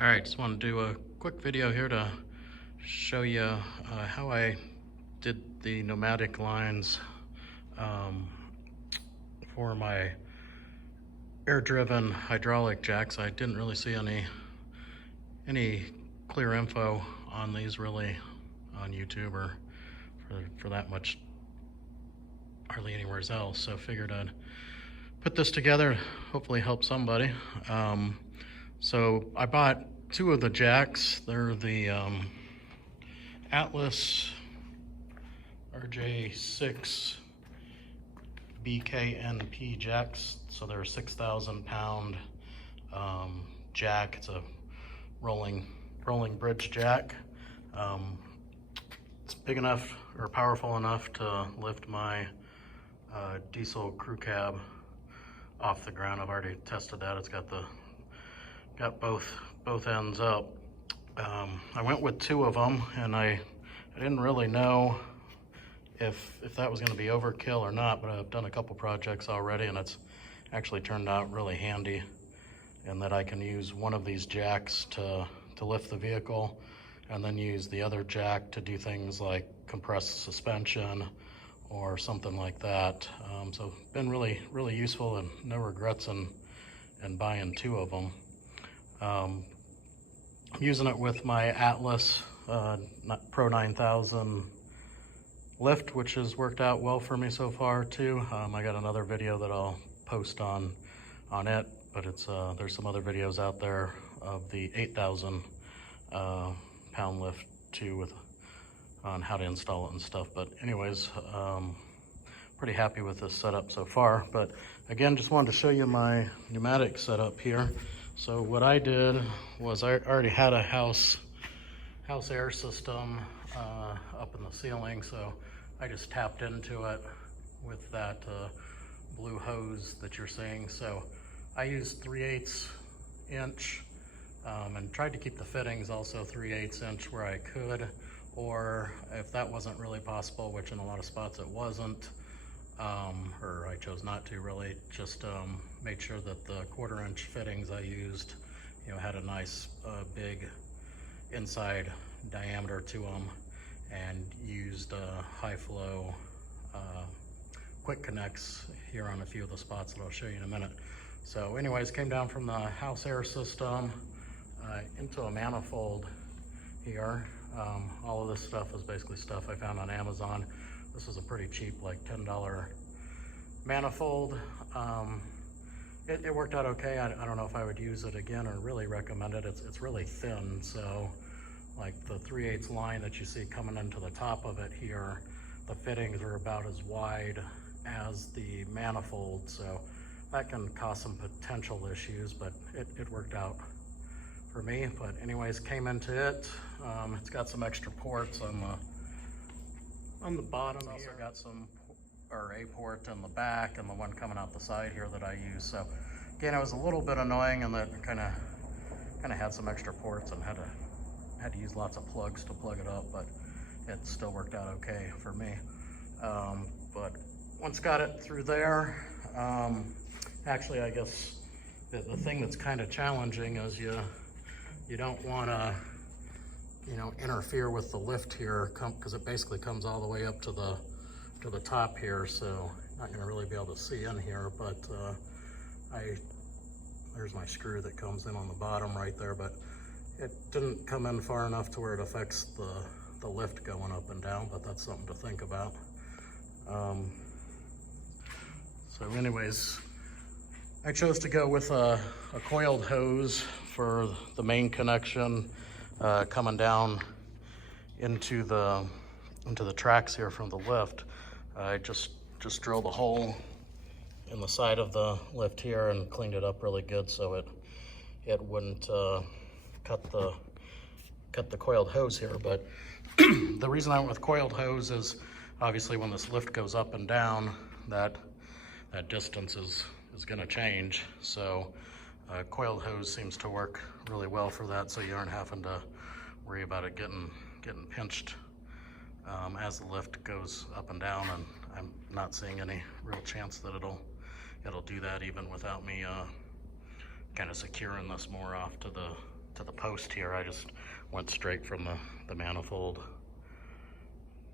Alright, just want to do a quick video here to show you how I did the pneumatic lines for my air-driven hydraulic jacks. I didn't really see any clear info on these really on YouTube or for that much, hardly anywhere else, so figured I'd put this together, hopefully help somebody. So I bought two of the jacks. They're the Atlas RJ-6000 BKNP jacks. So they're a 6,000 pound jack. It's a rolling bridge jack. It's big enough or powerful enough to lift my diesel crew cab off the ground. I've already tested that. It's got both ends up. I went with two of them, and I didn't really know if that was going to be overkill or not, but I've done a couple projects already, and it's actually turned out really handy in that I can use one of these jacks to lift the vehicle, and then use the other jack to do things like compress suspension or something like that. So been really useful, and no regrets in buying two of them. I'm using it with my Atlas Pro 9000 lift, which has worked out well for me so far too. I got another video that I'll post on it, but it's there's some other videos out there of the 8,000 pound lift too, on how to install it and stuff. But anyways, pretty happy with this setup so far. But again, just wanted to show you my pneumatic setup here. So what I did was I already had a house air system up in the ceiling, so I just tapped into it with that blue hose that you're seeing. So I used 3/8 inch and tried to keep the fittings also 3/8 inch where I could, or if that wasn't really possible, which in a lot of spots it wasn't, or I chose not to really, just made sure that the 1/4 inch fittings I used, had a nice big inside diameter to them, and used high flow quick connects here on a few of the spots that I'll show you in a minute. So anyways, came down from the house air system into a manifold here. All of this stuff is basically stuff I found on Amazon. This is a pretty cheap, like $10 manifold. It worked out okay. I don't know if I would use it again or really recommend it. It's really thin, so like the 3/8 line that you see coming into the top of it here, the fittings are about as wide as the manifold, so that can cause some potential issues, but it worked out for me. But anyways, came into it. It's got some extra ports on the bottom. Also got a port in the back, and the one coming out the side here that I use. So again, it was a little bit annoying, and that kind of had some extra ports and had to use lots of plugs to plug it up, but it still worked out okay for me. But once got it through there, actually I guess the thing that's kind of challenging is you don't want to interfere with the lift here, because it basically comes all the way up to the top here, so not going to really be able to see in here. But there's my screw that comes in on the bottom right there, but it didn't come in far enough to where it affects the lift going up and down, but that's something to think about. So anyways, I chose to go with a coiled hose for the main connection coming down into the tracks here from the lift. I just drilled a hole in the side of the lift here and cleaned it up really good so it wouldn't cut the coiled hose here. But the reason I went with coiled hose is obviously when this lift goes up and down, that distance is going to change. So coiled hose seems to work really well for that, so you aren't having to worry about it getting pinched as the lift goes up and down. And I'm not seeing any real chance that it'll do that even without me kind of securing this more off to the post here. I just went straight from the manifold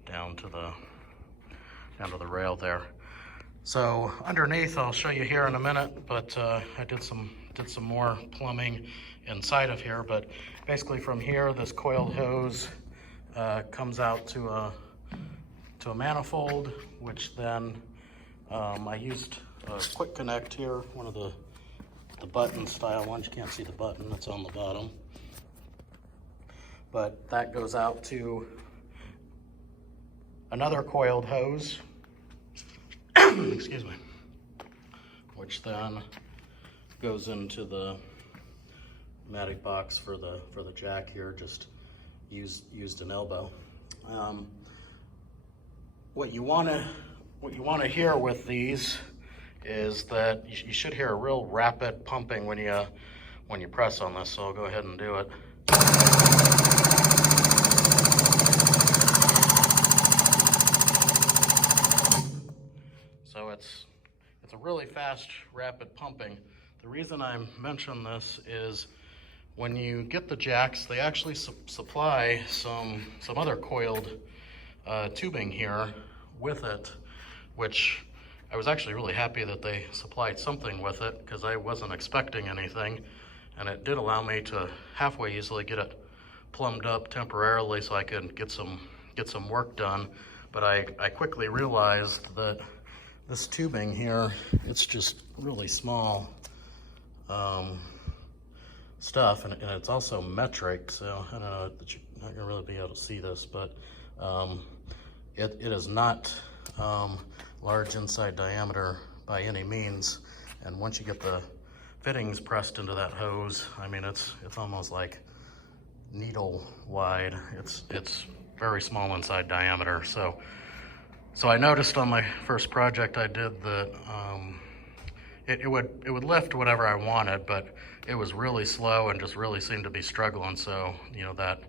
down to the rail there. So underneath, I'll show you here in a minute, but I did some more plumbing inside of here. But basically from here, this coiled hose comes out to a manifold, which then I used a quick connect here, one of the button style ones. You can't see the button, it's on the bottom. But that goes out to another coiled hose, excuse me, which then goes into the pneumatic box for the jack here. Just used an elbow. What you want to hear with these is that you should hear a real rapid pumping when you press on this. So I'll go ahead and do it. So it's a really fast, rapid pumping. The reason I mention this is when you get the jacks, they actually supply some other coiled tubing here with it, which I was actually really happy that they supplied something with it, because I wasn't expecting anything, and it did allow me to halfway easily get it plumbed up temporarily so I could get some work done. But I quickly realized that this tubing here, it's just really small stuff, and it's also metric, so I don't know that you're not gonna really be able to see this, but it is not large inside diameter by any means. And once you get the fittings pressed into that hose, I mean, it's almost like needle wide. It's very small inside diameter. So I noticed on my first project I did that it would lift whatever I wanted, but it was really slow and just really seemed to be struggling. So that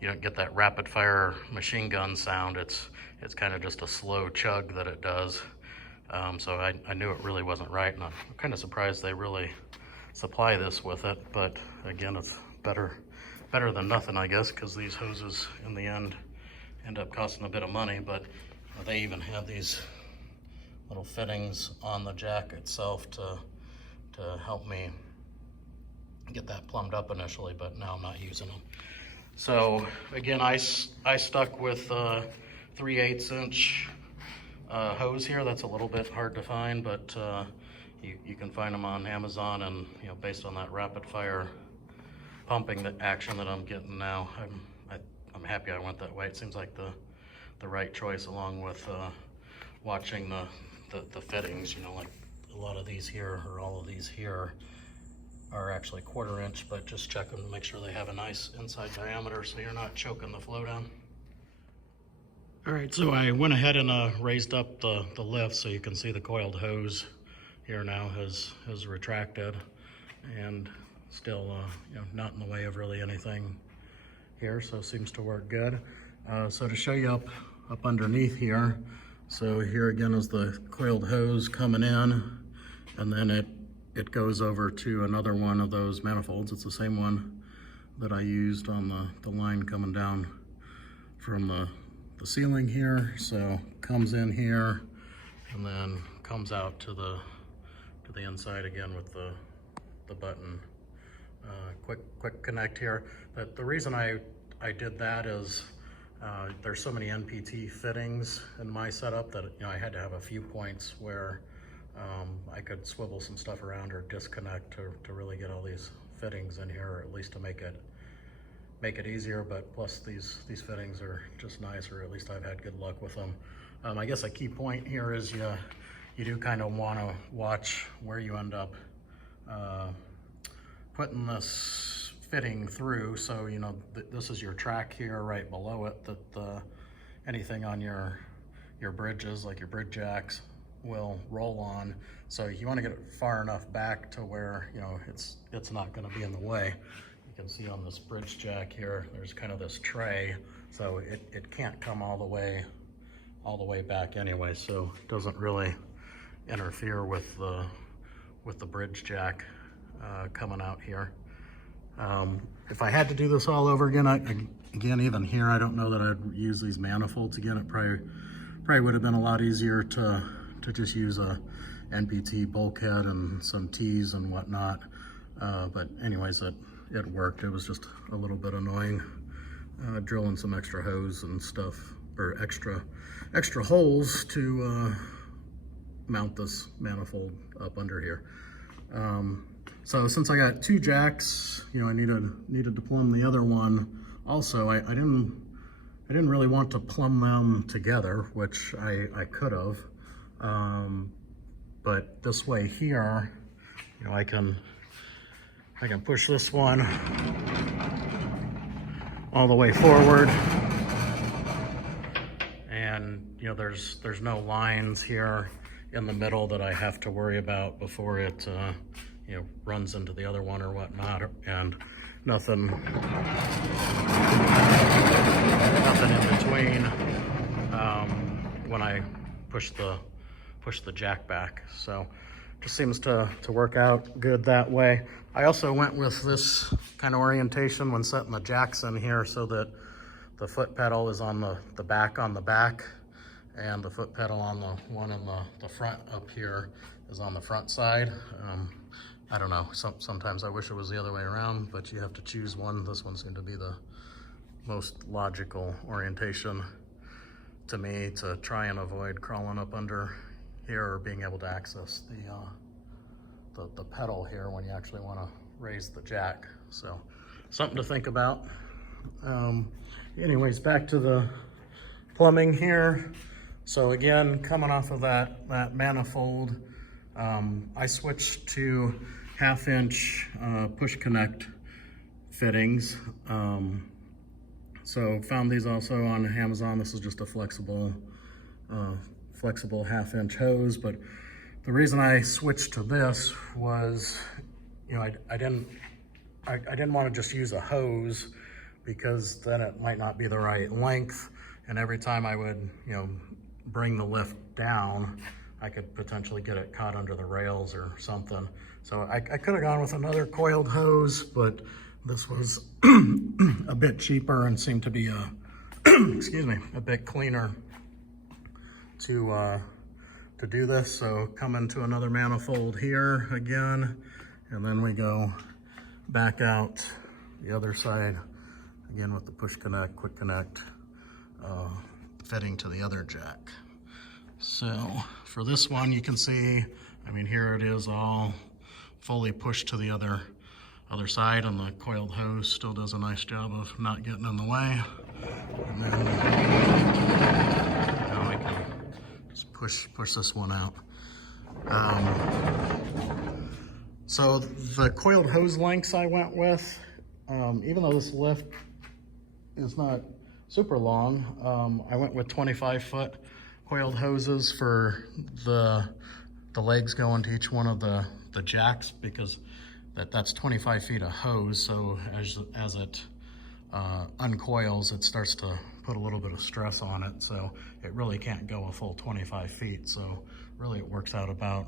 you don't get that rapid fire machine gun sound. It's kind of just a slow chug that it does. So I knew it really wasn't right, and I'm kind of surprised they really supply this with it. But again, it's better than nothing, I guess, because these hoses in the end up costing a bit of money. But they even have these little fittings on the jack itself to help me get that plumbed up initially, but now I'm not using them. So again, I stuck with 3/8 inch hose here. That's a little bit hard to find, but you can find them on Amazon, and based on that rapid fire pumping action that I'm getting now, I'm happy I went that way. It seems like the right choice, along with watching the fittings. Like a lot of these here, or all of these here, are actually 1/4 inch, but just check them to make sure they have a nice inside diameter so you're not choking the flow down. All right, so I went ahead and raised up the lift so you can see the coiled hose here now has retracted, and still not in the way of really anything here, so it seems to work good. So to show you up underneath here, so here again is the coiled hose coming in, and then it goes over to another one of those manifolds. It's the same one that I used on the line coming down from the ceiling here. So comes in here and then comes out to the inside again with the button. Quick connect here. But the reason I did that is there's so many NPT fittings in my setup that I had to have a few points where I could swivel some stuff around or disconnect to really get all these fittings in here, or at least to make it easier. But plus these fittings are just nice, or at least I've had good luck with them. I guess a key point here is you do kind of want to watch where you end up putting this fitting through. So this is your track here right below it, that anything on your bridges, like your bridge jacks, will roll on. So you want to get it far enough back to where it's not going to be in the way. You can see on this bridge jack here, there's kind of this tray, so it can't come all the way back anyway, so it doesn't really interfere with the bridge jack coming out here. If I had to do this all over again, again, even here, I don't know that I'd use these manifolds again. It probably would have been a lot easier to just use a NPT bulkhead and some T's and whatnot. But anyways, it worked. It was just a little bit annoying drilling some extra hose and stuff, or extra holes to mount this manifold up under here. So since I got 2 jacks, you know, I needed to plumb the other one. Also, I didn't really want to plumb them together, which I could have. But this way here, you know, I can push this one all the way forward, and you know, there's no lines here in the middle that I have to worry about before it you know, runs into the other one or whatnot, and nothing in between when I push the jack back. So just seems to work out good that way. I also went with this kind of orientation when setting the jacks in here, so that the foot pedal is on the back and the foot pedal on the one in the front up here is on the front side. I don't know, sometimes I wish it was the other way around, but you have to choose one. This one's going to be the most logical orientation to me, to try and avoid crawling up under here or being able to access the pedal here when you actually want to raise the jack. So something to think about. Anyways, back to the plumbing here. So again, coming off of that manifold, I switched to 1/2-inch push connect fittings. So found these also on Amazon. This is just a flexible 1/2-inch hose, but the reason I switched to this was, you know, I didn't want to just use a hose, because then it might not be the right length, and every time I would, you know, bring the lift down, I could potentially get it caught under the rails or something. So I could have gone with another coiled hose, but this was a bit cheaper and seemed to be excuse me, a bit cleaner to do this. So come into another manifold here again, and then we go back out the other side again with the push connect, quick connect fitting to the other jack. So for this one, you can see, I mean, here it is all fully pushed to the other side, and the coiled hose still does a nice job of not getting in the way. And then now I can just push this one out. So the coiled hose lengths I went with, even though this lift is not super long, I went with 25-foot coiled hoses for the legs going to each one of the jacks, because that's 25 feet of hose. So as it uncoils, it starts to put a little bit of stress on it. So it really can't go a full 25 feet. So really it works out about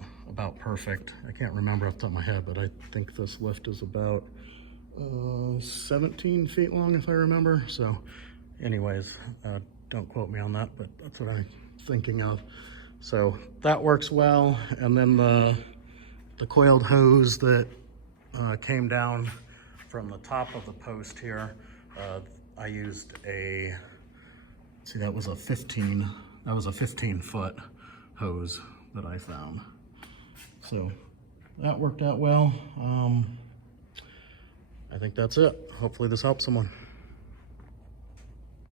perfect. I can't remember off the top of my head, but I think this lift is about 17 feet long, if I remember. So anyways, don't quote me on that, but that's what I'm thinking of. So that works well. And then the coiled hose that came down from the top of the post here, I used that was a 15-foot hose that I found. So that worked out well. I think that's it. Hopefully this helps someone.